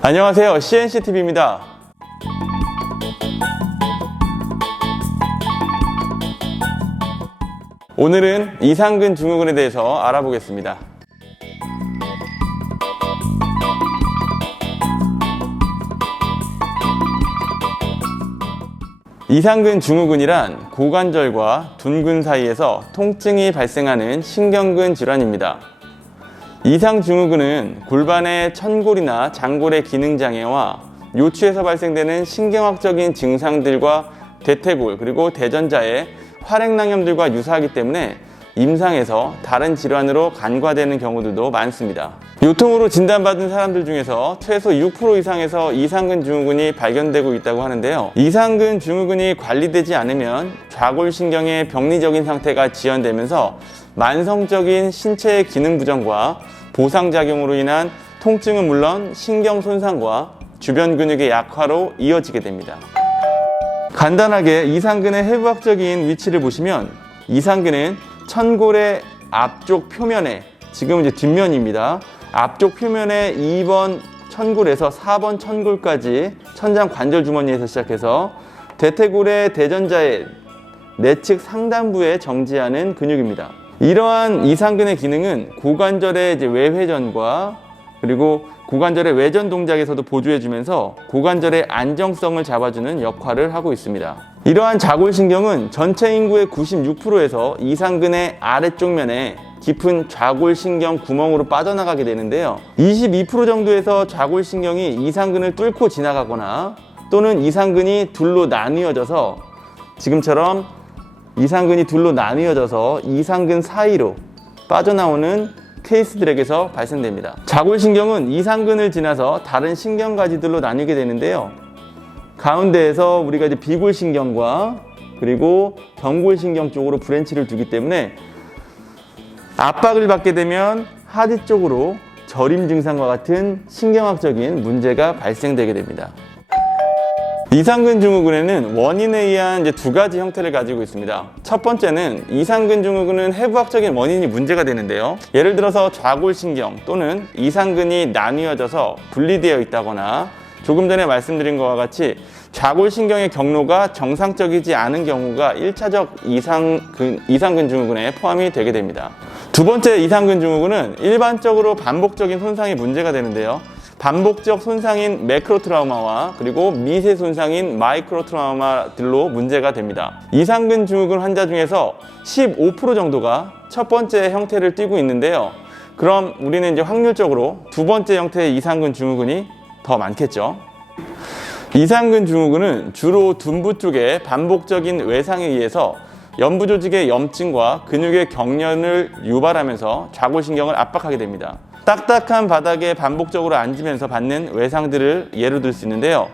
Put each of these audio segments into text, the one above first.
안녕하세요. CNCTV입니다. 오늘은 이상근 증후군에 대해서 알아보겠습니다. 이상근 증후군이란 고관절과 둔근 사이에서 통증이 발생하는 신경근 질환입니다. 이상 증후군은 골반의 천골이나 장골의 기능장애와 요추에서 발생되는 신경학적인 증상들과 대퇴골 그리고 대전자의 활액낭염들과 유사하기 때문에 임상에서 다른 질환으로 간과되는 경우들도 많습니다. 요통으로 진단받은 사람들 중에서 최소 6% 이상에서 이상근 증후군이 발견되고 있다고 하는데요. 이상근 증후군이 관리되지 않으면 좌골신경의 병리적인 상태가 지연되면서 만성적인 신체의 기능 부정과 보상작용으로 인한 통증은 물론 신경 손상과 주변 근육의 약화로 이어지게 됩니다. 간단하게 이상근의 해부학적인 위치를 보시면 이상근은 천골의 앞쪽 표면에, 지금 이제 뒷면입니다. 앞쪽 표면에 2번 천골에서 4번 천골까지 천장 관절 주머니에서 시작해서 대퇴골의 대전자의 내측 상단부에 정지하는 근육입니다. 이러한 이상근의 기능은 고관절의 외회전과 그리고 고관절의 외전 동작에서도 보조해주면서 고관절의 안정성을 잡아주는 역할을 하고 있습니다. 이러한 좌골신경은 전체 인구의 96%에서 이상근의 아래쪽 면에 깊은 좌골신경 구멍으로 빠져나가게 되는데요. 22% 정도에서 좌골신경이 이상근을 뚫고 지나가거나 또는 이상근이 둘로 나뉘어져서 지금처럼 이상근이 둘로 나뉘어져서 이상근 사이로 빠져나오는 케이스들에게서 발생됩니다. 좌골신경은 이상근을 지나서 다른 신경가지들로 나뉘게 되는데요. 가운데에서 우리가 이제 비골신경과 그리고 경골신경 쪽으로 브랜치를 두기 때문에 압박을 받게 되면 하지 쪽으로 저림 증상과 같은 신경학적인 문제가 발생되게 됩니다. 이상근 증후군에는 원인에 의한 두 가지 형태를 가지고 있습니다. 첫 번째는 이상근 증후군은 해부학적인 원인이 문제가 되는데요. 예를 들어서 좌골신경 또는 이상근이 나뉘어져서 분리되어 있다거나 조금 전에 말씀드린 것과 같이 좌골신경의 경로가 정상적이지 않은 경우가 1차적 이상근 증후군에 포함이 되게 됩니다. 두 번째 이상근 증후군은 일반적으로 반복적인 손상이 문제가 되는데요. 반복적 손상인 매크로 트라우마와 그리고 미세 손상인 마이크로 트라우마들로 문제가 됩니다. 이상근 증후군 환자 중에서 15% 정도가 첫 번째 형태를 띠고 있는데요. 그럼 우리는 이제 확률적으로 두 번째 형태의 이상근 증후군이 더 많겠죠. 이상근 증후군은 주로 둔부 쪽의 반복적인 외상에 의해서 연부 조직의 염증과 근육의 경련을 유발하면서 좌골신경을 압박하게 됩니다. 딱딱한 바닥에 반복적으로 앉으면서 받는 외상들을 예로 들 수 있는데요.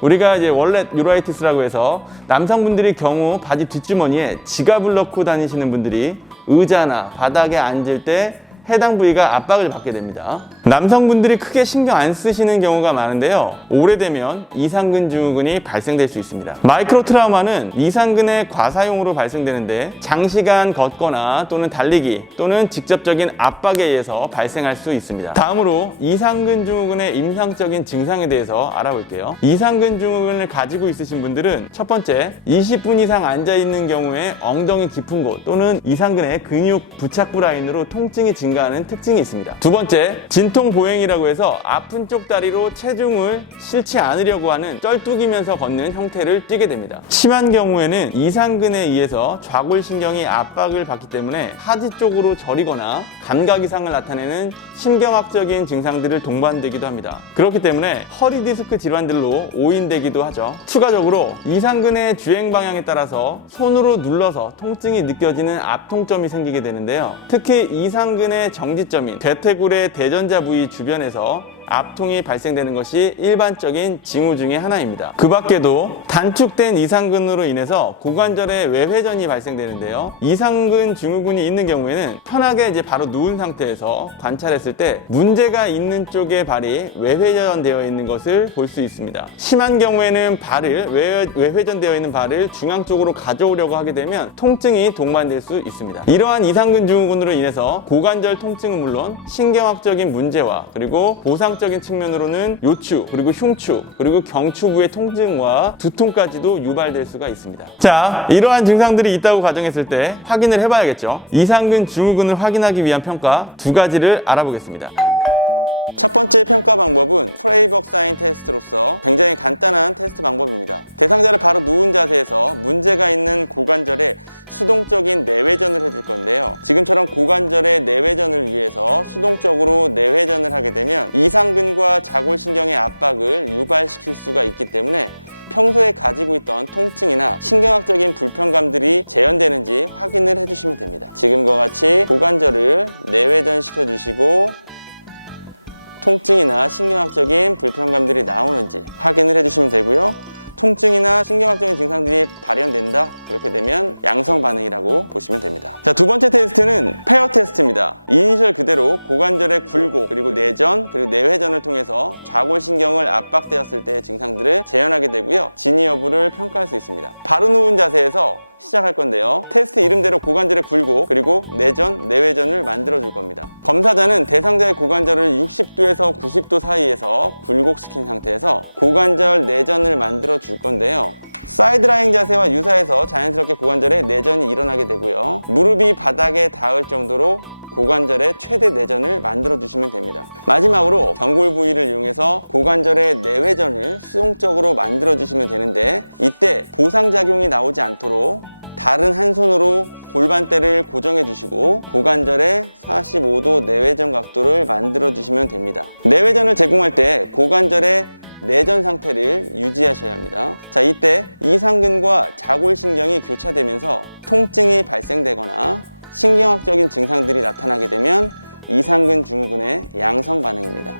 우리가 이제 월렛 유라이티스라고 해서 남성분들이 경우 바지 뒷주머니에 지갑을 넣고 다니시는 분들이 의자나 바닥에 앉을 때 해당 부위가 압박을 받게 됩니다. 남성분들이 크게 신경 안 쓰시는 경우가 많은데요. 오래되면 이상근 증후군이 발생될 수 있습니다. 마이크로 트라우마는 이상근의 과사용으로 발생되는데 장시간 걷거나 또는 달리기 또는 직접적인 압박에 의해서 발생할 수 있습니다. 다음으로 이상근 증후군의 임상적인 증상에 대해서 알아볼게요. 이상근 증후군을 가지고 있으신 분들은 첫 번째, 20분 이상 앉아있는 경우에 엉덩이 깊은 곳 또는 이상근의 근육 부착부 라인으로 통증이 증가하는 특징이 있습니다. 두 번째, 진통 보행이라고 해서 아픈 쪽 다리로 체중을 실지 않으려고 하는 쩔뚝이면서 걷는 형태를 띠게 됩니다. 심한 경우에는 이상근에 의해서 좌골신경이 압박을 받기 때문에 하지 쪽으로 저리거나 감각 이상을 나타내는 신경학적인 증상들을 동반되기도 합니다. 그렇기 때문에 허리 디스크 질환들로 오인되기도 하죠. 추가적으로 이상근의 주행 방향에 따라서 손으로 눌러서 통증이 느껴지는 압통점이 생기게 되는데요. 특히 이상근의 정지점인 대퇴골의 대전자 부위 주변에서 압통이 발생되는 것이 일반적인 징후 중에 하나입니다. 그 밖에도 단축된 이상근으로 인해서 고관절의 외회전이 발생되는데요. 이상근 증후군이 있는 경우에는 편하게 이제 바로 누운 상태에서 관찰했을 때 문제가 있는 쪽의 발이 외회전되어 있는 것을 볼 수 있습니다. 심한 경우에는 외회전되어 있는 발을 중앙 쪽으로 가져오려고 하게 되면 통증이 동반될 수 있습니다. 이러한 이상근 증후군으로 인해서 고관절 통증은 물론 신경학적인 문제와 그리고 보상 신경학적인 측면으로는 요추, 그리고 흉추, 그리고 경추부의 통증과 두통까지도 유발될 수가 있습니다. 자, 이러한 증상들이 있다고 가정했을 때 확인을 해봐야겠죠. 이상근 증후군을 확인하기 위한 평가 두 가지를 알아보겠습니다. 첫 번째 평가 방법은 프레이벅 사인 테스트로서 굉장히 간단한 테스트 방법입니다. 대상자를 바로 누운 자세에서 문제가 있는 고관절에 수동적인 내회전을 해줄 건데요. 지금처럼 고관절의 내회전을 위해서 수동적으로 내회전을 하게 되면 이상근과 자골신경의 압박을 유발시킬 수가 있기 때문에 평소에 가지고 있던 통증이나 신경학적인 불편감들이 재현되는지 확인을 해주시면 됩니다. 지금과 같이 고관절을 내회전 시켜주시고 통증이나 신경학적인 불편감들이 나오는지 확인을 해주시면 되고요. 통증이나 신경학적인 증상들이 발현된다, 그렇게 되면 양성 반응이라고 보시면 됩니다. 자, 두 번째 테스트는 페어 테스트입니다. 이니셜 그대로 고관절의 굴곡, 그리고 내전, 그리고 내회전을 통해서 좌골신경을 압박되었을 때의 증상들을 재현하게 되고요. 진위 여부를 평가할 수 있습니다. 바로 누운 자세에서 시작할 건데요. 테스트 이름대로 고관절의 굴곡, 그리고 내전, 내회전을 만들어 줄 겁니다. 검사자는 대상자의 고관절을 60도에서 90도 사이에서 굴곡시킨 상태에서 고관절 내전을 만들어 줄 건데요. 사이드라잉 자세와 유사해서 자연스럽게 고관절에 내전이 일어나게 되고요. 무릎이 바닥에 닿을 정도로 고관절의 최대 내전을 만들어 주시면 됩니다. 마지막으로 경골 부위를 이용해서 고관절의 내회전을 수동적으로 만들어 주시면 되는데, 이때 보상작용이 나오지 않도록 다른 한 손으로 골반대를 고정해 주시고 고관절의 45도 내회전 각도를 만들어 주시면 됩니다. 내회전을 제공할 때 고관절의 내전 상태를 유지하셔야 합니다. 자, 이때 이상근과 자골신경이 교차되면서 통증이 발생되거나 신경학적인 증상들이 나타나게 되면 이상근 증후군의 양성 반응입니다.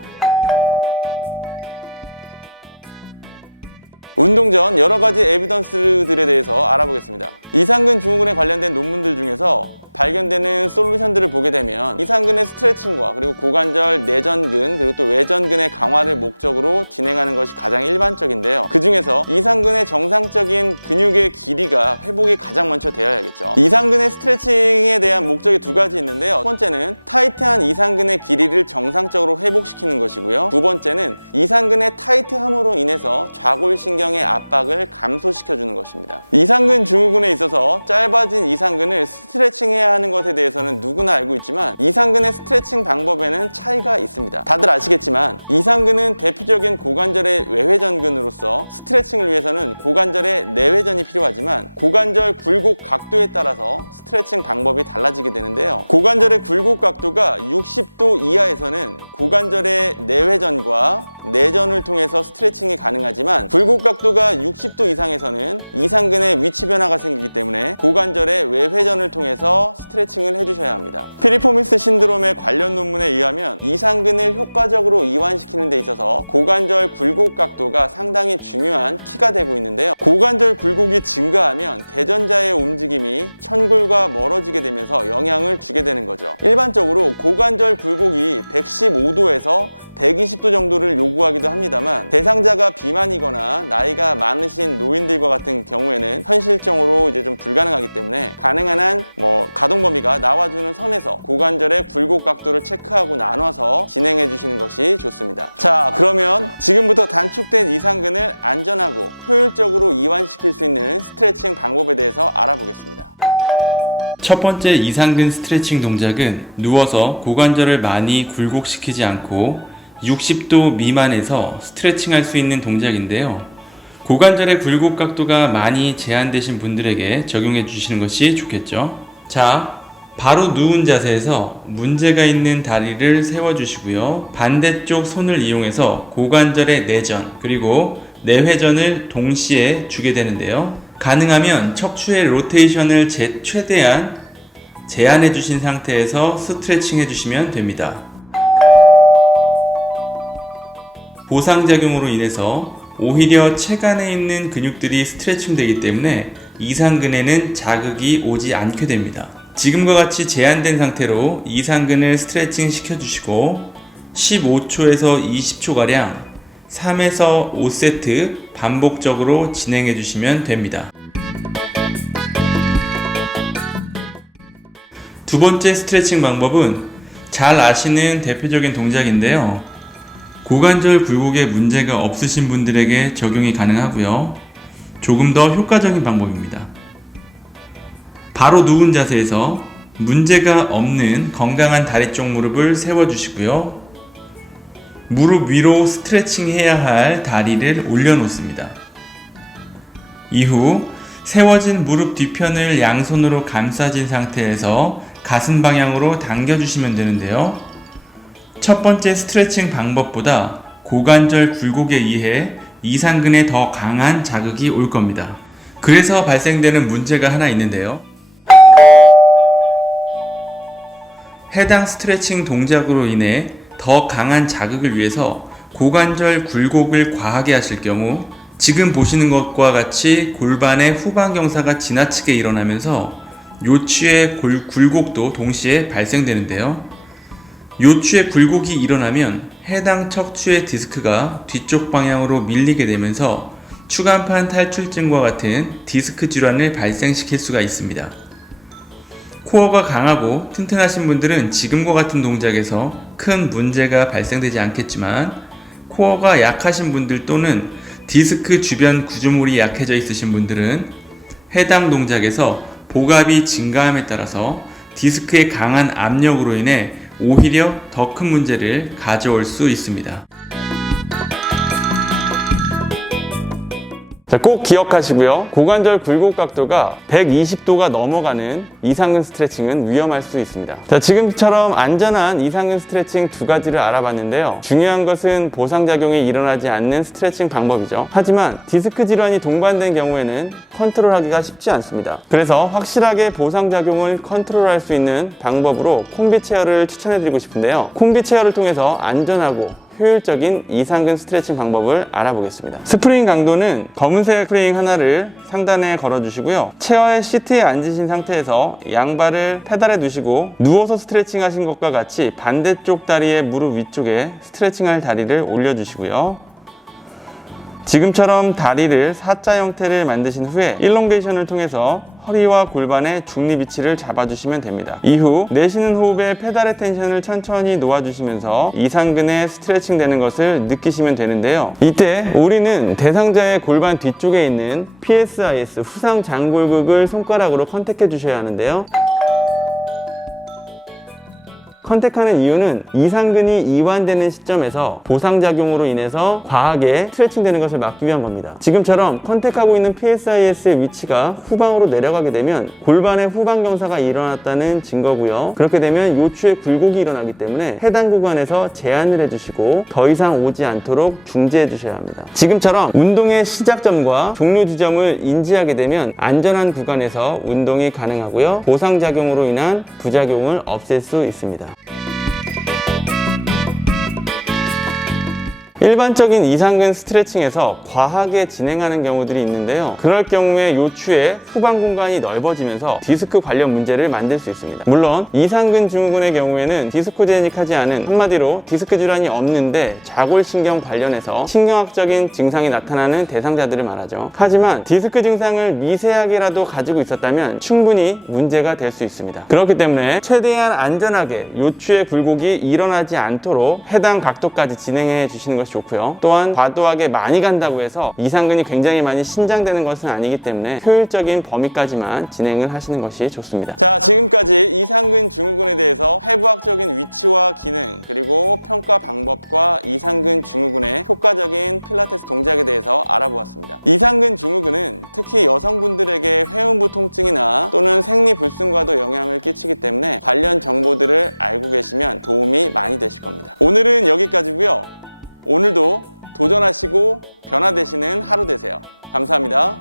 운동 전 여러 가지 에비던스들에 대해서 알아보겠습니다. 이상근 증후군에 관련된 논문들 중에서 발견되는 솔루션들을 보게 되면 이상근의 스트레칭과 그리고 고관절 내전근, 그리고 또 외전근의 강화를 목적으로 진행하는 것이 가장 일반적인데요. 그 중에서 이상근의 정상적인 근육의 길이가 회복이 가장 먼저 되어야겠죠. 이상근의 스트레칭에 대한 목적이 두 가지 있는데요. 첫 번째는 타이트한 이상근의 길이를 정상적으로 회복시키는 것이고요. 두 번째는 이상근의 타이트함으로 인해서 좌골신경의 압박을 감소시켜주는 것입니다. 이상근 증후군에 있어서 짧아진 이상근을 스트레칭해야 하는 것에 대해서는 누구나 알고 있지만 이상근의 스트레칭 방법에는 차이가 있습니다. 다들 아시겠지만 이상근은 대표적인 고관절의 외회전근으로서 스트레칭을 위해서는 고관절의 내회전이 필요하지만 고관절 굴곡 각도에 따라서 스트레칭 방법이 달라지게 되는데요. 고관절의 굴곡 각도가 60도 이하에서는 고관절의 내회전과 내전을 통해서 스트레칭이 가능하지만 굴곡 각도가 60도 이상에서는 이상근의 위치 변화가 생기기 때문에 고관절의 외회전을 통해서 스트레칭을 해주셔야 합니다. 피리포미스 신드롬의 관련 논문에 의하면 이상근을 효과적으로 이완시키는 데 있어서 고관절 굴곡 각도가 상당히 중요한 키가 되고 있는데요. 고관절 굴곡이 증가하면 대전자의 움직임이 천골과 멀어지게 되면서 영향을 주게 되는 거죠. 일반적으로 고관절 굴곡이 115도에서 120도 정도를 요구하기도 합니다만 대상자가 비만이거나 나이가 많으신 노인들과 같은 경우에는 현실적으로 이제 좀 불가능하기 때문에 가능한 한 가동 범위가 나와주는 선에서 고관절의 굴곡 각도를 체크하고 나눠서 진행해 주시는 것이 좋습니다. 자, 그러면 지금부터 단축된 이상근을 안전하고 효율적으로 이완시킬 수 있는 스트레칭 방법에 대해서 알아보겠습니다. 첫 번째 이상근 스트레칭 동작은 누워서 고관절을 많이 굴곡시키지 않고 60도 미만에서 스트레칭할 수 있는 동작인데요. 고관절의 굴곡 각도가 많이 제한되신 분들에게 적용해 주시는 것이 좋겠죠. 자, 바로 누운 자세에서 문제가 있는 다리를 세워주시고요. 반대쪽 손을 이용해서 고관절의 내전 그리고 내회전을 동시에 주게 되는데요. 가능하면 척추의 로테이션을 최대한 제한해 주신 상태에서 스트레칭 해주시면 됩니다. 보상작용으로 인해서 오히려 체간에 있는 근육들이 스트레칭 되기 때문에 이상근에는 자극이 오지 않게 됩니다. 지금과 같이 제한된 상태로 이상근을 스트레칭 시켜주시고 15초에서 20초가량 3에서 5세트 반복적으로 진행해 주시면 됩니다. 두 번째 스트레칭 방법은 잘 아시는 대표적인 동작인데요. 고관절 굴곡에 문제가 없으신 분들에게 적용이 가능하고요. 조금 더 효과적인 방법입니다. 바로 누운 자세에서 문제가 없는 건강한 다리 쪽 무릎을 세워주시고요. 무릎 위로 스트레칭 해야 할 다리를 올려놓습니다. 이후 세워진 무릎 뒤편을 양손으로 감싸진 상태에서 가슴 방향으로 당겨주시면 되는데요. 첫 번째 스트레칭 방법보다 고관절 굴곡에 의해 이상근에 더 강한 자극이 올 겁니다. 그래서 발생되는 문제가 하나 있는데요. 해당 스트레칭 동작으로 인해 더 강한 자극을 위해서 고관절 굴곡을 과하게 하실 경우 지금 보시는 것과 같이 골반의 후방 경사가 지나치게 일어나면서 요추의 굴곡도 동시에 발생되는데요. 요추의 굴곡이 일어나면 해당 척추의 디스크가 뒤쪽 방향으로 밀리게 되면서 추간판 탈출증과 같은 디스크 질환을 발생시킬 수가 있습니다. 코어가 강하고 튼튼하신 분들은 지금과 같은 동작에서 큰 문제가 발생되지 않겠지만 코어가 약하신 분들 또는 디스크 주변 구조물이 약해져 있으신 분들은 해당 동작에서 복압이 증가함에 따라서 디스크의 강한 압력으로 인해 오히려 더 큰 문제를 가져올 수 있습니다. 자, 꼭 기억하시고요. 고관절 굴곡 각도가 120도가 넘어가는 이상근 스트레칭은 위험할 수 있습니다. 자, 지금처럼 안전한 이상근 스트레칭 두 가지를 알아봤는데요. 중요한 것은 보상작용이 일어나지 않는 스트레칭 방법이죠. 하지만 디스크 질환이 동반된 경우에는 컨트롤하기가 쉽지 않습니다. 그래서 확실하게 보상작용을 컨트롤할 수 있는 방법으로 콤비체어를 추천해드리고 싶은데요. 콤비체어를 통해서 안전하고 효율적인 이상근 스트레칭 방법을 알아보겠습니다. 스프링 강도는 검은색 스프링 하나를 상단에 걸어주시고요. 체어의 시트에 앉으신 상태에서 양발을 페달에 두시고 누워서 스트레칭 하신 것과 같이 반대쪽 다리의 무릎 위쪽에 스트레칭할 다리를 올려주시고요. 지금처럼 다리를 X자 형태를 만드신 후에 일롱게이션을 통해서 허리와 골반의 중립 위치를 잡아주시면 됩니다. 이후 내쉬는 호흡에 페달의 텐션을 천천히 놓아주시면서 이상근에 스트레칭 되는 것을 느끼시면 되는데요. 이때 우리는 대상자의 골반 뒤쪽에 있는 PSIS 후상 장골극을 손가락으로 컨택해 주셔야 하는데요. 컨택하는 이유는 이상근이 이완되는 시점에서 보상작용으로 인해서 과하게 스트레칭 되는 것을 막기 위한 겁니다. 지금처럼 컨택하고 있는 PSIS의 위치가 후방으로 내려가게 되면 골반의 후방 경사가 일어났다는 증거고요. 그렇게 되면 요추의 굴곡이 일어나기 때문에 해당 구간에서 제한을 해주시고 더 이상 오지 않도록 중지해 주셔야 합니다. 지금처럼 운동의 시작점과 종료 지점을 인지하게 되면 안전한 구간에서 운동이 가능하고요. 보상작용으로 인한 부작용을 없앨 수 있습니다. 일반적인 이상근 스트레칭에서 과하게 진행하는 경우들이 있는데요. 그럴 경우에 요추의 후방 공간이 넓어지면서 디스크 관련 문제를 만들 수 있습니다. 물론 이상근 증후군의 경우에는 디스코제닉하지 않은, 한마디로 디스크 질환이 없는데 좌골신경 관련해서 신경학적인 증상이 나타나는 대상자들을 말하죠. 하지만 디스크 증상을 미세하게라도 가지고 있었다면 충분히 문제가 될 수 있습니다. 그렇기 때문에 최대한 안전하게 요추의 굴곡이 일어나지 않도록 해당 각도까지 진행해 주시는 것이 좋고요. 또한 과도하게 많이 간다고 해서 이상근이 굉장히 많이 신장되는 것은 아니기 때문에 효율적인 범위까지만 진행을 하시는 것이 좋습니다. 자, 지금까지 이상근 증후군에 대해서 해부학적인 위치와 기능, 그리고 평가 방법과 이상근 증후군의 효과적인 필라테스 동작에 대해서 알아보았습니다. 이상근 증후군은 특히 여성분들에게 회음부 통증이나 또는 생리불순과도 영향을 끼치기 때문에 관련 정보들을 알고 계시면 도움이 많이 되실 겁니다. 오늘은 여기까지고요. 오늘도 도전하시고 변화되시는 하루 되세요. 감사합니다.